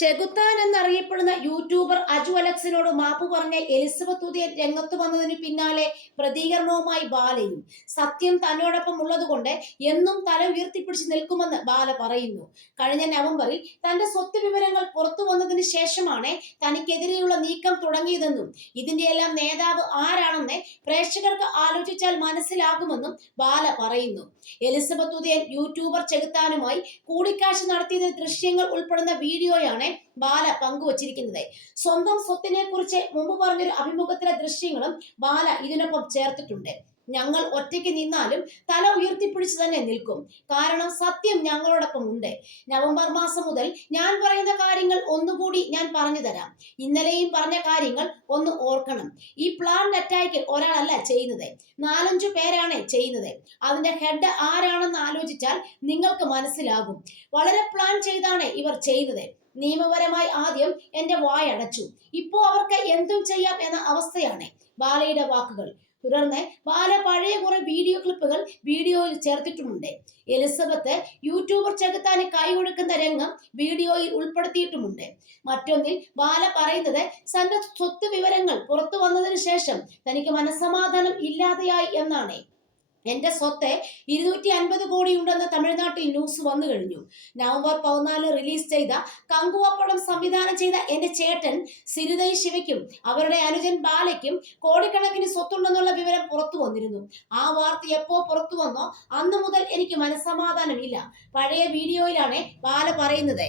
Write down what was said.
ചെകുത്താൻ എന്നറിയപ്പെടുന്ന യൂട്യൂബർ അജു അലക്സിനോട് മാപ്പ് പറഞ്ഞ എലിസബത്ത് ഉദയൻ രംഗത്ത് വന്നതിന് പിന്നാലെ പ്രതികരണവുമായി ബാലയും. സത്യം തന്നോടൊപ്പം ഉള്ളതുകൊണ്ട് എന്നും തല ഉയർത്തിപ്പിടിച്ച് നിൽക്കുമെന്ന് ബാല പറയുന്നു. കഴിഞ്ഞ നവംബറിൽ തന്റെ സ്വത്ത് വിവരങ്ങൾ പുറത്തു വന്നതിന് ശേഷമാണ് തനിക്കെതിരെയുള്ള നീക്കം തുടങ്ങിയതെന്നും ഇതിന്റെയെല്ലാം നേതാവ് ആരാണെന്ന് പ്രേക്ഷകർക്ക് ആലോചിച്ചാൽ മനസ്സിലാകുമെന്നും ബാല പറയുന്നു. എലിസബത്ത് ഉദയൻ യൂട്യൂബർ ചെകുത്താനുമായി കൂടിക്കാഴ്ച നടത്തിയതിന് ദൃശ്യങ്ങൾ ഉൾപ്പെടുന്ന വീഡിയോയാണ് ബാല പങ്കുവച്ചിരിക്കുന്നത്. സ്വന്തം സ്വത്തിനെ കുറിച്ച് മുമ്പ് പറഞ്ഞൊരു അഭിമുഖത്തിലെ ദൃശ്യങ്ങളും ബാല ഇതിനൊപ്പം ചേർത്തിട്ടുണ്ട്. ഞങ്ങൾ ഒറ്റയ്ക്ക് നിന്നാലും തല ഉയർത്തിപ്പിടിച്ച് തന്നെ നിൽക്കും. കാരണം സത്യം ഞങ്ങളോടൊപ്പം ഉണ്ട്. നവംബർ മാസം മുതൽ ഞാൻ പറയുന്ന കാര്യങ്ങൾ ഒന്നുകൂടി ഞാൻ പറഞ്ഞു തരാം. ഇന്നലെയും പറഞ്ഞ കാര്യങ്ങൾ ഒന്ന് ഓർക്കണം. ഈ പ്ലാൻ അറ്റാക്ക് ഒരാളല്ല ചെയ്യുന്നത്, 4-5 പേരാണ് ചെയ്യുന്നത്. അതിന്റെ ഹെഡ് ആരാണെന്ന് ആലോചിച്ചാൽ നിങ്ങൾക്ക് മനസ്സിലാകും. വളരെ പ്ലാൻ ചെയ്താണ് ഇവർ ചെയ്യുന്നത്. നിയമപരമായി ആദ്യം എന്റെ വായടച്ചു. ഇപ്പോ അവർക്ക് എന്തും ചെയ്യാം എന്ന അവസ്ഥയാണ് ബാലയുടെ വാക്കുകൾ. തുടർന്ന് ബാല പഴയ കുറെ വീഡിയോ ക്ലിപ്പുകൾ വീഡിയോയിൽ ചേർത്തിട്ടുമുണ്ട്. എലിസബത്ത് യൂട്യൂബർ ചെകുത്താന് കൈ കൊടുക്കുന്ന രംഗം വീഡിയോയിൽ ഉൾപ്പെടുത്തിയിട്ടുമുണ്ട്. മറ്റൊന്നിൽ ബാല പറയുന്നത് തന്റെ സ്വത്ത് വിവരങ്ങൾ പുറത്തു വന്നതിന് ശേഷം തനിക്ക് മനസ്സമാധാനം ഇല്ലാതെയായി എന്നാണ്. എന്റെ സ്വത്ത് 250 കോടി ഉണ്ടെന്ന് തമിഴ്നാട്ടിൽ ന്യൂസ് വന്നു കഴിഞ്ഞു. നവംബർ 14 റിലീസ് ചെയ്ത കങ്കുവപ്പടം സംവിധാനം ചെയ്ത എന്റെ ചേട്ടൻ സിരിതൈ ശിവയ്ക്കും അവരുടെ അനുജൻ ബാലയ്ക്കും കോടിക്കണക്കിന് സ്വത്തുണ്ടെന്നുള്ള വിവരം പുറത്തു വന്നിരുന്നു. ആ വാർത്ത എപ്പോ പുറത്തു വന്നോ അന്ന് മുതൽ എനിക്ക് മനസ്സമാധാനമില്ല. പഴയ വീഡിയോയിലാണ് ബാല പറയുന്നത്.